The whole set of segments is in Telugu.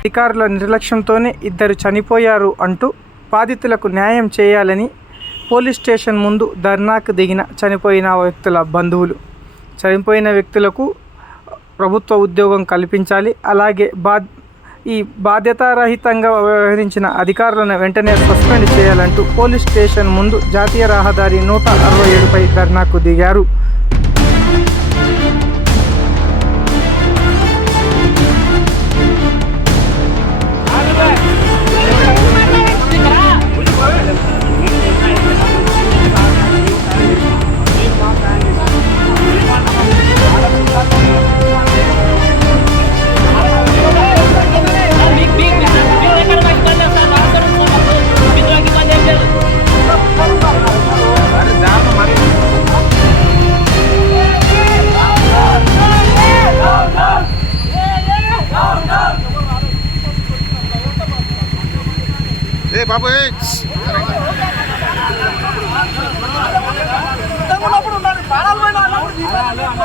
అధికారుల నిర్లక్ష్యంతోనే ఇద్దరు చనిపోయారు అంటూ బాధితులకు న్యాయం చేయాలని పోలీస్ స్టేషన్ ముందు ధర్నాకు దిగిన చనిపోయిన వ్యక్తుల బంధువులు. చనిపోయిన వ్యక్తులకు ప్రభుత్వ ఉద్యోగం కల్పించాలి. అలాగే బా ఈ బాధ్యతారహితంగా వ్యవహరించిన అధికారులను వెంటనే సస్పెండ్ చేయాలంటూ పోలీస్ స్టేషన్ ముందు జాతీయ రహదారి నూట అరవై ఏడుపై ధర్నాకు దిగారు.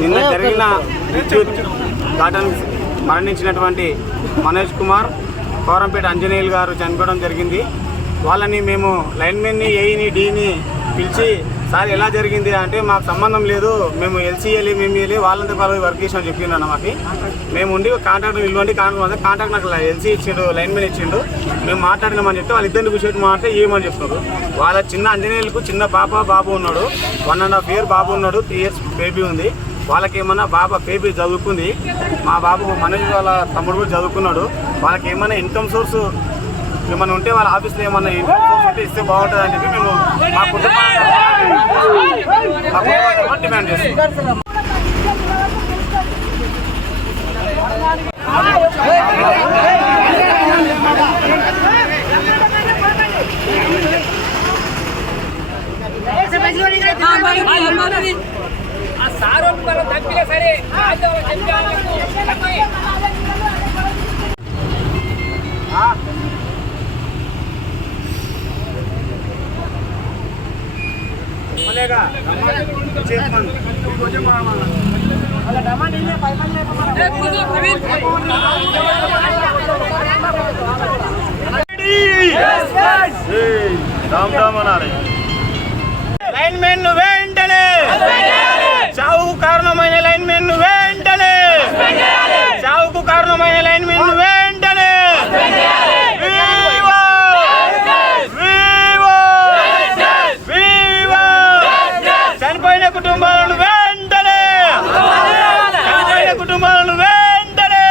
నిన్న జరిగిన విద్యుత్ ఘటన మరణించినటువంటి మనోజ్ కుమార్ కోరంపేట అంజనేయులు గారు చనిపోవడం జరిగింది. వాళ్ళని మేము లైన్మెన్ని ఏఈని డీని పిలిచి సార్ ఎలా జరిగింది అంటే మాకు సంబంధం లేదు. మేము ఎల్సీఎల్ మేము వాళ్ళంతా వాళ్ళు వర్క్ చేసామని చెప్పిండు మాకు. మేము ఉండి కాంట్రాక్ట్ ఇల్లుండి కాంట్రాక్ట్ కాంట్రాక్ట్ నాకు ఎల్సీ ఇచ్చిండు లైన్ లైన్మెన్ ఇచ్చిండు. మేము మాట్లాడినామని చెప్తే వాళ్ళ ఇద్దరిని కూర్చోటి మాట్లాడితే ఏమని చెప్తున్నారు వాళ్ళ చిన్న అంజనీయులకు చిన్న పాప బాబు ఉన్నాడు. వన్ అండ్ హాఫ్ ఇయర్ బాబు ఉన్నాడు త్రీ ఇయర్స్ బేబీ ఉంది. వాళ్ళకి ఏమన్నా బాబా బేబీ చదువుకుంది. మా బాబు మనోజ్ వాళ్ళ తమ్ముడు కూడా చదువుకున్నాడు. వాళ్ళకి ఏమైనా ఇన్కమ్ సోర్స్ ఏమైనా ఉంటే వాళ్ళ ఆఫీస్లో ఏమన్నా ఉంటే ఇస్తే బాగుంటుంది అని చెప్పి మేము మా కుటుంబం డిమాండ్ చేస్తున్నాం. ఆ సారు మనం తప్పినా సరే చైర్మన్ రామ్ రామ్ అనాలి లైన్ మెన్ వెంటనే చావుకు కారణమైన లైన్ మెన్ వెంటనే చావుకు కారణమైన లైన్ మెన్ వెంటనే వివో! వివో! వివో! చనిపోయిన కుటుంబాలను వెంటనే చనిపోయిన కుటుంబాలను వెంటనే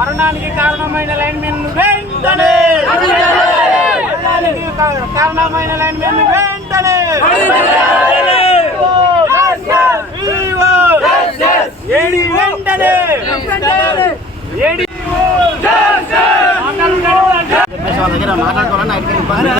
మరణానికి కారణమైన లైన్ మెన్ వెంటనే! కారణమైన లైన్ మెన్ వెంటనే! ఏడి వెంటనే! ఏడి దగ్గర మాట్లాడుకోవాలని ఇబ్బంది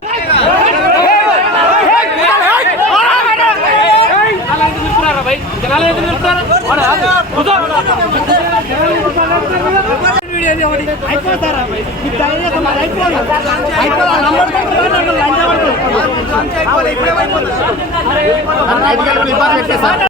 ఇబ్బంది పెట్టేసారు